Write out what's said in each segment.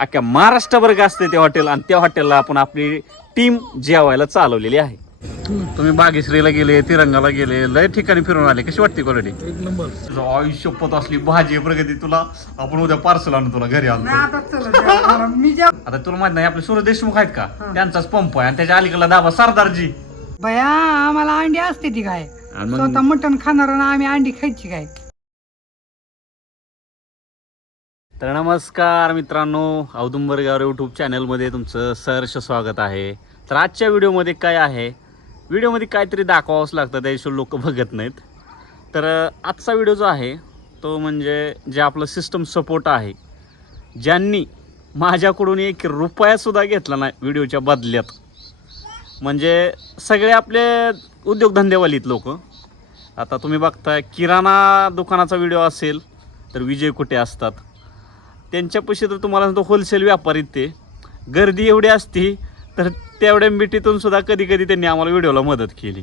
अख्ख्या महाराष्ट्रभर गाजते ते हॉटेल आणि त्या हॉटेलला आपण आपली टीम जेवायला चालवलेली आहे. तुम्ही बागेश्रीला गेले तिरंगाला गेले लय ठिकाणी फिरून आले. कशी वाटते क्वालिटी एक नंबर. तुझं आयुष्य पत असली भाजी प्रगती तुला आपण उद्या पार्सल आणू तुला घरी आणतो आता चला जेवायला. मी जेव आता तुला माहीत नाही आपले सूर्य देशमुख आहेत का? त्यांचाच पंप आहे आणि त्याच्या अलीकडला दाबा सरदारजी. बया आम्हाला अंडी असते ती काय? आणि मग? स्वतः मटण खाणार ना आम्ही अंडी खायची काय? तर नमस्कार मित्रांनो औदुंबरगावर यूट्यूब चॅनलमध्ये तुमचं सहर्ष स्वागत आहे. तर आजच्या व्हिडिओमध्ये काय आहे? व्हिडिओमध्ये काहीतरी दाखवावंच लागतं त्याशिवाय लोक बघत नाहीत. तर आजचा व्हिडिओ जो आहे तो म्हणजे जे आपलं सिस्टम सपोर्ट आहे ज्यांनी माझ्याकडून एक रुपयासुद्धा घेतला नाही व्हिडिओच्या बदल्यात. म्हणजे सगळे आपले उद्योगधंदेवालीत लोक. आता तुम्ही बघताय किराणा दुकानाचा व्हिडिओ असेल तर विजय कुठे असतात? त्यांच्यापाशी तर तुम्हाला सांगतो होलसेल व्यापारी ते. गर्दी एवढी असती तर तेवढ्या मिठीतून सुद्धा कधी कधी त्यांनी आम्हाला व्हिडिओला मदत केली.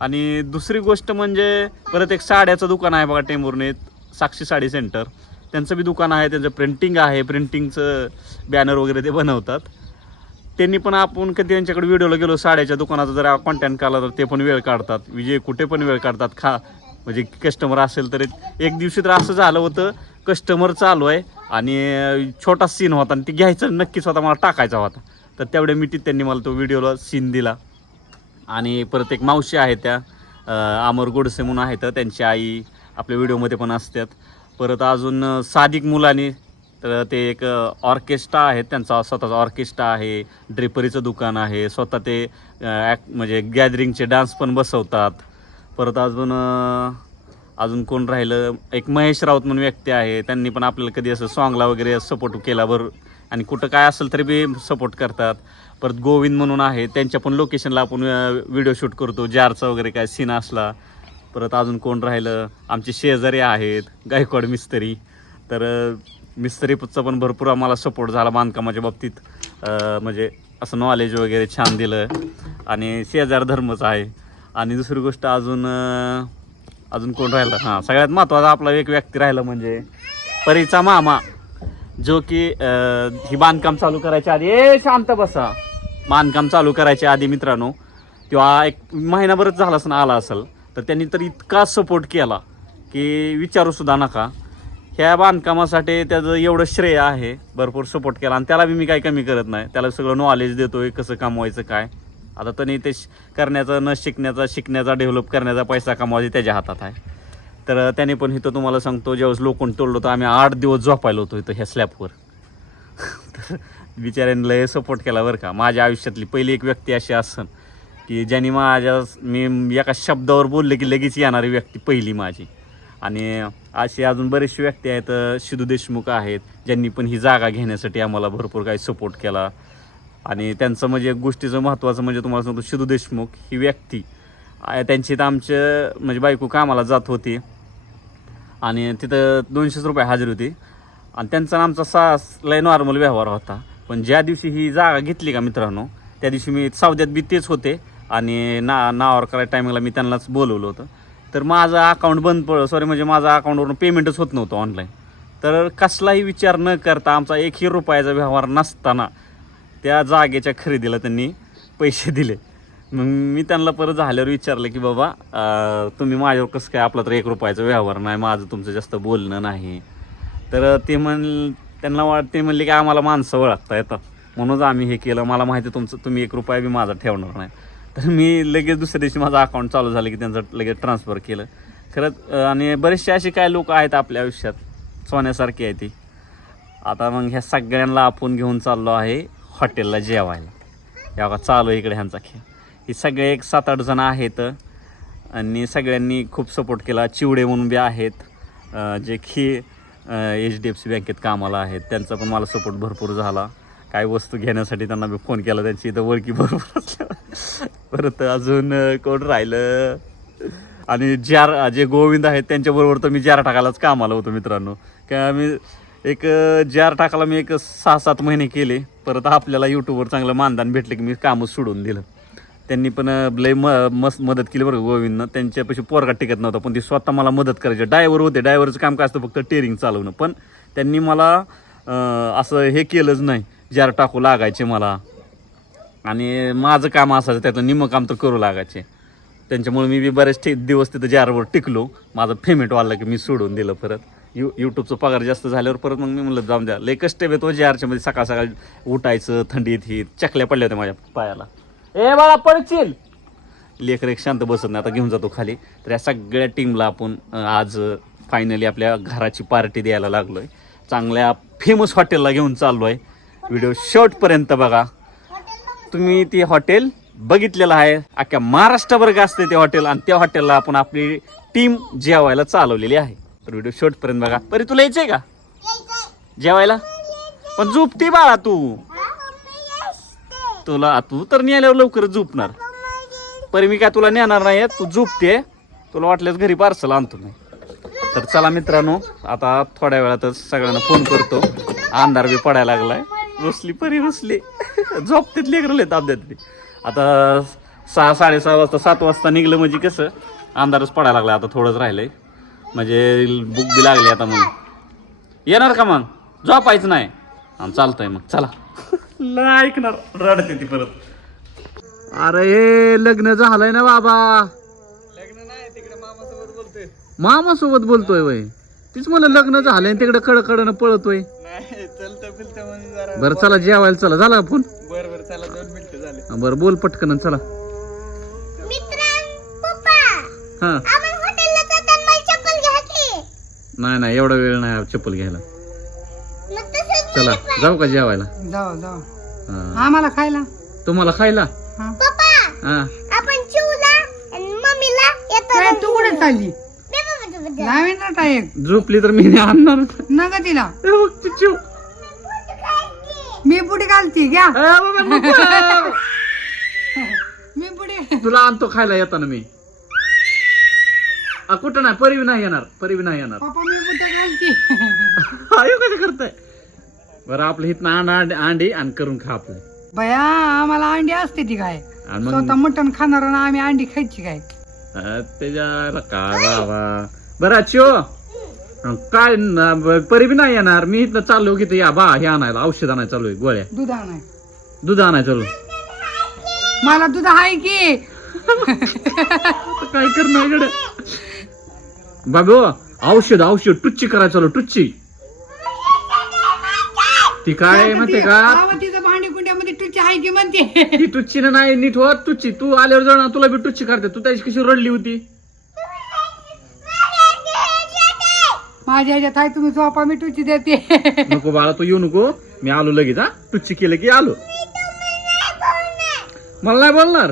आणि दुसरी गोष्ट म्हणजे परत एक साड्याचं दुकान आहे बघा टेंबुर्नेत साक्षी साडी सेंटर त्यांचं बी दुकान आहे त्यांचं प्रिंटिंग आहे प्रिंटिंगचं बॅनर वगैरे ते बनवतात. त्यांनी पण आपण कधी त्यांच्याकडे व्हिडिओला गेलो साड्याच्या दुकानाचा जर कॉन्टॅक्ट काढला तर ते पण वेळ काढतात. विजय कुठे पण वेळ काढतात खा म्हणजे कस्टमर असेल तर. एक दिवशी तर असं झालं होतं कस्टमर चालू आहे आणि छोटा सीन होता आणि ते घ्यायचं नक्कीच होता मला टाकायचा होता. तर तेवढ्या मिठीत त्यांनी मला तो व्हिडिओला सीन दिला. आणि परत एक मावशी आहे त्या अमर गोडसे म्हणून आहेत त्यांची आई आपल्या व्हिडिओमध्ये पण असतात. परत अजून साधिक मुलांनी तर ते एक ऑर्केस्ट्रा आहे त्यांचा स्वतःचा ऑर्केस्ट्रा आहे ड्रेपरीचं दुकान आहे स्वतः ते ॲक म्हणजे गॅदरिंगचे डान्स पण बसवतात. परत अजून अजून कोण राहिलं? एक महेश राऊत म्हणून व्यक्ती आहे. त्यांनी पण आपल्याला कधी असं सॉंगला वगैरे सपोर्ट केला बरं. आणि कुठं काय असेल तरी बी सपोर्ट करतात. परत गोविंद म्हणून आहे. त्यांच्या पण लोकेशनला आपण व्हिडिओ शूट करतो. जारचा वगैरे काय सीन असला. परत अजून कोण राहिलं? आमचे शेजारी आहेत. गायकवाड मिस्त्री. तर मिस्त्रीचा पण भरपूर आम्हाला सपोर्ट झाला बांधकामाच्या बाबतीत. म्हणजे असं नॉलेज वगैरे छान दिलं. आणि शेजार धर्मच आहे. आणि दुसरी गोष्ट अजून अजून कोण राहिलं? हां सगळ्यात महत्त्वाचा आपला एक व्यक्ती राहिला म्हणजे परीचा मामा जो की ही बांधकाम चालू करायच्या आधी ए शांत बसा. बांधकाम चालू करायच्या आधी मित्रांनो किंवा एक महिनाभरच झाला असं आला असेल तर त्यांनी तर इतका सपोर्ट केला की विचारू सुद्धा नका. ह्या बांधकामासाठी त्याचं एवढं श्रेय आहे भरपूर सपोर्ट केला. आणि त्याला बी मी काही कमी करत नाही. त्याला सगळं नॉलेज देतोय कसं कमवायचं काय. आता त्यांनी ते श- करण्याचा न शिकण्याचा शिकण्याचा डेव्हलप करण्याचा पैसा कमावायचा त्याच्या हातात आहे. तर त्याने पण इथं तुम्हाला सांगतो ज्यावेळेस लोकण तोडलो तर आम्ही आठ दिवस झोपायला होतो इथं ह्या स्लॅबवर तर बिचाऱ्यांनी लय सपोर्ट केला बरं का. माझ्या आयुष्यातली पहिली एक व्यक्ती अशी असन की ज्यांनी माझ्या मी एका शब्दावर बोलले की लगेच येणारी व्यक्ती पहिली माझी. आणि अशी अजून बरेचसे व्यक्ती आहेत सिधू देशमुख आहेत ज्यांनी पण ही जागा घेण्यासाठी आम्हाला भरपूर काही सपोर्ट केला. आणि त्यांचं म्हणजे एक गोष्टीचं महत्त्वाचं म्हणजे तुम्हाला सांगतो शिदू देशमुख ही व्यक्ती. त्यांची इथं आमच्या म्हणजे बायको कामाला जात होती. आणि तिथं दोनशेच रुपये हजेरी होती. आणि त्यांचा आमचा सा लय नॉर्मल व्यवहार होता. पण ज्या दिवशी ही जागा घेतली का मित्रांनो त्या दिवशी मी सावद्यात बी तेच होते. आणि ना नावावर करायच्या टायमिंगला मी त्यांनाच बोलवलं होतं. तर माझं अकाउंट बंद पड सॉरी म्हणजे माझं अकाउंटवरून पेमेंटच होत नव्हतं ऑनलाईन तर कसलाही विचार न करता आमचा एकही रुपयाचा व्यवहार नसताना त्या जागेच्या खरेदीला त्यांनी पैसे दिले. मग मी त्यांना परत झाल्यावर विचारलं की बाबा तुम्ही माझ्यावर कसं काय आपला तर एक रुपयाचा व्यवहार नाही माझं तुमचं जास्त बोलणं नाही. तर ते म्हण त्यांना वाट ते म्हणले की आम्हाला माणसं ओळखता येतात. म्हणूनच आम्ही हे केलं. मला माहिती आहे तुमचं तुम्ही एक रुपया बी माझा ठेवणार नाही. तर मी लगेच दुसऱ्या दिवशी माझं अकाउंट चालू झालं की त्यांचं लगेच ट्रान्सफर केलं. खरंच आणि बरेचसे असे काय लोक आहेत आपल्या आयुष्यात. सोन्यासारखी आहे ती. आता मग ह्या सगळ्यांना आपण घेऊन चाललो आहे. हॉटेलला जेवायला. या चालू आहे इकडे ह्यांचा खेळ. ही सगळे एक सात आठ जण आहेत. आणि सगळ्यांनी खूप सपोर्ट केला. चिवडे म्हणून बी आहेत. जे की एच डी एफ सी बँकेत कामाला आहेत. त्यांचा पण मला सपोर्ट भरपूर झाला. काय वस्तू घेण्यासाठी त्यांना मी फोन केला. त्यांची इथं ओळखी भरपूर असल्या परत अजून कोण राहिलं? आणि जार जे गोविंद आहेत त्यांच्याबरोबर तर मी जार टाकायलाच कामाला होतो मित्रांनो. काय मी एक जार टाकायला मी एक सहा सात महिने केले. परत आपल्याला यूट्यूबवर चांगलं मानधन भेटलं की मी कामच सोडून दिलं. त्यांनी पण लय म मस्त मदत केली बरं गोविंदनं. त्यांच्यापाशी पोरगा टिकत नव्हता पण ती स्वतः मला मदत करायची. डायव्हर होते डायव्हरचं काम काय असतं फक्त टेरिंग चालवणं. पण त्यांनी मला असं हे केलंच नाही. जार टाकू लागायचे मला. आणि माझं काम असायचं त्यातलं निम्मं काम तर करू लागायचे. त्यांच्यामुळे मी बी बरेच ठे दिवस तिथं जारवर टिकलो. माझं पेमेंट वाढलं की मी सोडून दिलं परत. यू यूट्यूबचं पगार जास्त झाल्यावर परत मग मी म्हणलं जाऊन द्या. लय कष्ट येतो जारच्या मध्ये सकाळ सकाळ उठायचं थंडीत ही चकल्या पडल्या होत्या माझ्या पायाला. ए बाळा पडशील. लेकर एक शांत बसत नाही आता घेऊन जातो खाली. तर या सगळ्या टीमला आपण आज फायनली आपल्या घराची पार्टी द्यायला लागलो आहे चांगल्या फेमस हॉटेलला घेऊन चाललो आहे व्हिडिओ शेवटपर्यंत बघा. तुम्ही ते हॉटेल बघितलेलं आहे. अख्ख्या महाराष्ट्रभर गाजते ते हॉटेल आणि त्या हॉटेलला आपण आपली टीम जेवायला चालवलेली आहे. तर व्हिडिओ शेवटपर्यंत बघा. परी तुला यायचंय का? जेवायला? पण झोपते बाळा तू. तुला तू तर नेल्यावर लवकर झोपणार. परी मी काय तुला नेणार नाही तू झोपते. तुला वाटल्यास घरी पार्सल आणतो मी. तर चला मित्रांनो आता थोड्या वेळातच सगळ्यांना फोन करतो. अंधार बी पडायला लागलाय. रुसली परी रुसली. झोपतेत लेकरले ताब्यात आता सहा साडेसहा वाजता सात वाजता निघलं म्हणजे कसं? अंधारच पडायला लागला आता थोडंच राहिलंय. म्हणजे बुक बी लागली आता म्हणून. येणार का मग? झोपायचं नाही. आणि चालतंय मग चला. नाही ऐकणार. रडते ती परत. अरे हे लग्न झालंय ना बाबा. मामा सोबत बोलतोय वय. तीच मला लग्न झालंय आणि तिकडे कड कडनं पळतोय. बरं चला जेवायला चला. झाला का फोन? बर बर चला. दोन मिनिटं झाले. बरं बोल पटकन चला. हा हॉटेलला जाताना मला चप्पल घ्या की नाही नाही एवढा वेळ नाही चप्पल घ्यायला. मग तसंच चला जाऊ का जेवायला? जाऊ जाऊ. हा. आम्हाला खायला? तुम्हाला खायला? हा. पप्पा हा. आपण चिवला आणि मम्मीला येतो काय तू कुठे चालली? दे बाबा तू बद्दल. लावीन ना टाईक झोपली तर मी नाही आणणार. न ग तिला. ए, बघ ती चिव. मी पुढे घालती घ्या. ए, बाबा, नको. मी पुढे. तुला आणतो खायला येताना मी. आ, कुठं नाही परिवी नाही येणार परिवी नाही येणार. पप्पा मी पुढे घालती? आयो कसं करताय? बरं आपलं आण अंडी अंडी आणि करून खा आपलं. बया आम्हाला अंडी असते ती काय? आणि स्वतः मग मटण खाणार आणि आम्ही अंडी खायची काय? अ, त्याच्या काय बाबा? बरं चिओ काय न- ब- परिवी नाही येणार. मी इथनं चाललो की या बा हे आणायला औषध आणायला चालू आहे गोळ्या. दूध आणाय. दूध आणायला चालू मला दूध आहे की? आता काय करणार इकडे? बाबू औषध औषध टुच्ची करायला चालू टुच्ची. ती काय म्हणते का? बाबा तिचं भांडी कुंड्यामध्ये टुची आहे की म्हणते? ती टुच्चीनं नाही नीट होत. टुच्ची तू आल्यावर जाणार तुला बी टुच्ची करते. तू त्याची कशी रडली होती? माझ्या ह्याच्यात आहे तुम्ही झोपा मी टुची देते. नको बाळा तू येऊ नको. मी आलो लगेच हा. टुच्ची केलं की आलो. मला नाही बोलणार?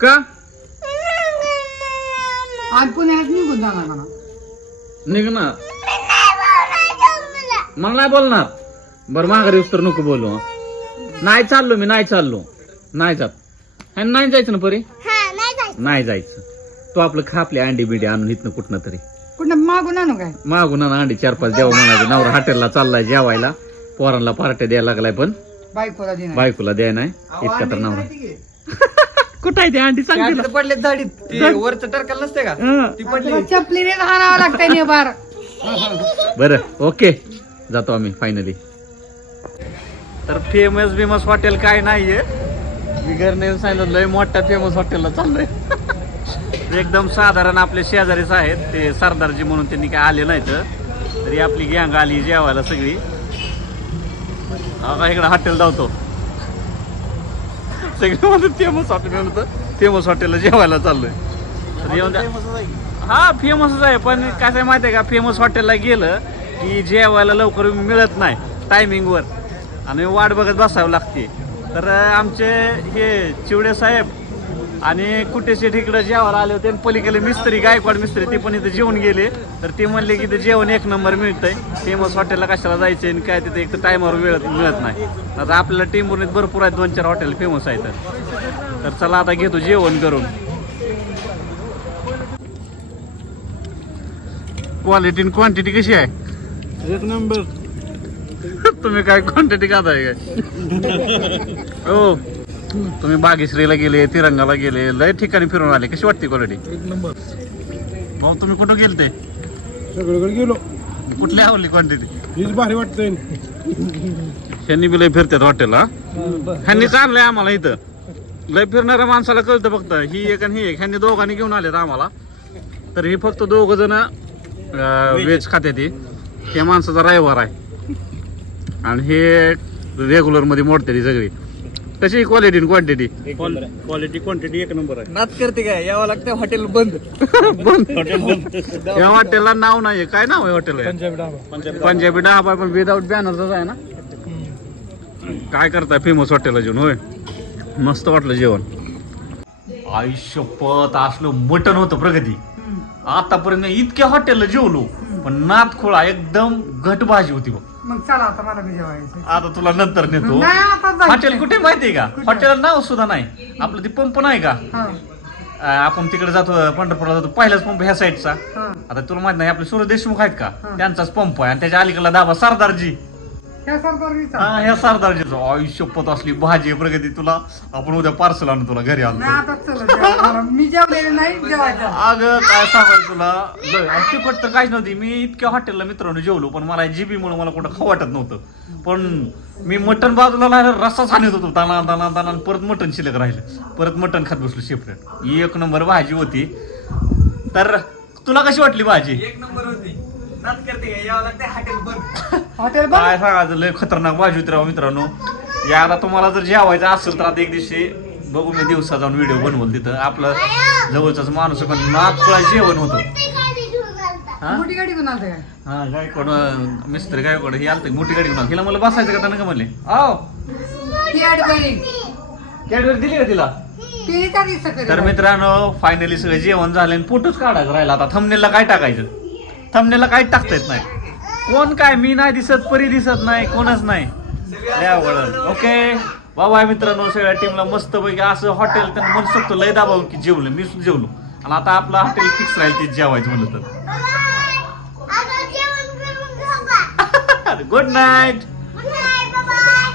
का? आज पुण्याला निघून जाणार मला निघणार. मला नाही बोलणार. बरं माघारी तर नको बोलू हं. नाही चाललो मी नाही चाललो. नाही जात. आणि नाही जायचं ना परी? हा नाही जायचं. नाही जायचं तू आपलं खा आपली अंडी बिडी आणून इथनं कुठनं तरी. कुठं मागून आणू काय? मागून आण अंडी चार पाच द्यावं म्हणायचं. नवरा हॉटेलला चाललाय जेवायला. पोरांना पार्ट्या द्यायला लागलाय पण. बायकोला देणार. बायकोला द्याय नाही. इतका तर नवरा. कुठं आहे ते अंडी? सांग तिला. पडले दाढीत ते वरचं टरकल नसते का? हं. ती पडली. चपलीने हाणावं लागतंय नेबार. बरं ओके. जातो आम्ही फायनली तर फेमस फेमस हॉटेल काय नाहीये. बिगरने सांगितलं लय मोठ्या फेमस हॉटेलला चाललोय. एकदम साधारण आपले शेजारीच आहेत. ते सरदारजी म्हणून त्यांनी काय आले नाहीत तरी आपली गँग आली जेवायला सगळी. आता इकडे हॉटेल धावतो. सगळे म्हणतात फेमस हॉटेल म्हणतं. फेमस हॉटेलला जेवायला चाललोय. तर येऊन द्या हा फेमसच आहे पण कसं माहिती आहे का? फेमस हॉटेलला गेलं की जेवायला लवकर मिळत नाही टायमिंगवर आणि वाट बघत बसावं लागते. तर आमचे हे चिवडे साहेब आणि कुठे शेठ इकडं जेवायला आले होते आणि पलीकडे मिस्त्री गायकवाड मिस्त्री ते पण इथं जेवण गेले. तर ते म्हणले की ते जेवण एक नंबर मिळतंय. फेमस हॉटेलला कशाला जायचे आणि काय तिथे एक तर टायमावर मिळत मिळत नाही. आता आपल्याला टेंबूरने भरपूर आहेत दोन चार हॉटेल फेमस आहेत. तर चला आता घेतो जेवण करून. क्वालिटी आणि क्वांटिटी कशी आहे? एक नंबर. तुम्ही काय क्वांटिटी खाताय काय? हो. तुम्ही बागेश्रीला गेले तिरंगाला गेले लय ठिकाणी फिरून आले. कशी वाटते क्वालिटी एक नंबर. भाऊ तुम्ही कुठं गेलते? सगळीकडे गेलो. कुठली आवडली क्वांटिटी हीच भारी वाटतंय. ह्यांनी बी लय फिरतात हॉटेल हा ह्यांनी चाललंय आम्हाला इथं. लय फिरणाऱ्या माणसाला कळतं फक्त ही एक आणि ही एक. ह्यांनी दोघांनी घेऊन आलेत आम्हाला. तर हे फक्त दोघ जण व्हेज खाते ते त्या माणसाचा रायवार आहे. आणि हे रेग्युलरमध्ये मोडते ती सगळी. कशी क्वालिटी क्वांटिटी क्वालिटी क्वांटिटी एक नंबर आहे. नात करते काय? यावं लागतं हॉटेल बंद. या हॉटेलला नाव नाही काय नाव आहे हॉटेल पंजाबी ढाबा. पण विदाऊट बॅनरच आहे ना? काय करताय फेमस हॉटेलला जेवण होय. मस्त वाटलं जेवण. आयुष्यपत असलं मटण होतं प्रगती. आतापर्यंत इतक्या हॉटेलला जेवलो पण नात खोळा एकदम घट भाजी होती बघ. मग चला आता मला बी जेवायचं आता तुला नंतर नेतो नाही आता जायचं. हॉटेल कुठे माहितीये का कुठं? हॉटेल नाव सुद्धा नाही आपलं ते पंप नाही का हा, आपण तिकडे जातो पंढरपूरला जातो पहिलाच पंप ह्या साईडचा हा. आता तुला माहीत नाही आपले सूर्य देशमुख आहेत का हा. त्यांचाच पंप आहे आणि त्याच्या अलीकडला दाबा सरदारजी. हा ह्या सरदारजीचं आयुष्यपत असली. भाजी प्रगती तुला. आपण उद्या पार्सल आणू तुला घरी नाही आणतो आता चला जेवायला. मी जेवलेले नाही जेवायचं. अगं काय सांगायचं तुला? तिखट तर काहीच नव्हती. मी इतक्या हॉटेलला मित्रांनो जेवलो पण मला जीबी मुळे मला कुठं खाऊ वाटत नव्हतं. पण मी मटण बाजूला राहिलं रस्सा आणत होतो. दाना दाना दाना आणि परत मटण शिल्लक राहिलं. परत मटण खात बसलो सेपरेट एक नंबर भाजी होती. तर तुला कशी वाटली भाजी? एक नंबर होती. करते काय यावं लागतं हॉटेल बंद. हॉटेल बंद? काय सांगायचं? लय खतरनाक होती राव मित्रांनो. या आता तुम्हाला जर जेवायचं असेल तर आता एक दिवशी बघू मी दिवसा जाऊन व्हिडिओ बनवल तिथं. आपलं जवळचाच माणूस पण नागपुळा जेवण होतं. हा? मोठी गाडी कोण आलते काय? हा गायकवाड अं, मिस्त्री गायकवाड हे आलतं मोठी गाडी घेऊन. हिला मला बसायचं का त्यांना का म्हणले? आओ! ती अडबरी कॅडबरी दिली का तिला? का दिसत तर मित्रांनो फायनली सगळं जेवण झालं आणि फोटोच काढायचं राहिला. आता थंबनेलला काय टाकायचं? थंबनेलला काय टाकता येत नाही. कोण काय? मी नाही दिसत परी दिसत नाही कोणच नाही. अवघड ओके? बाबा मित्रांनो सगळ्या टीमला मस्त पैकी असं हॉटेल त्यांना म्हणू शकतो लय दाबाव की जेवलं मी सुद्धा जेवलो. आणि आता आपलं हॉटेल फिक्स राहील ते जेवायचं म्हणलं तर. Good night.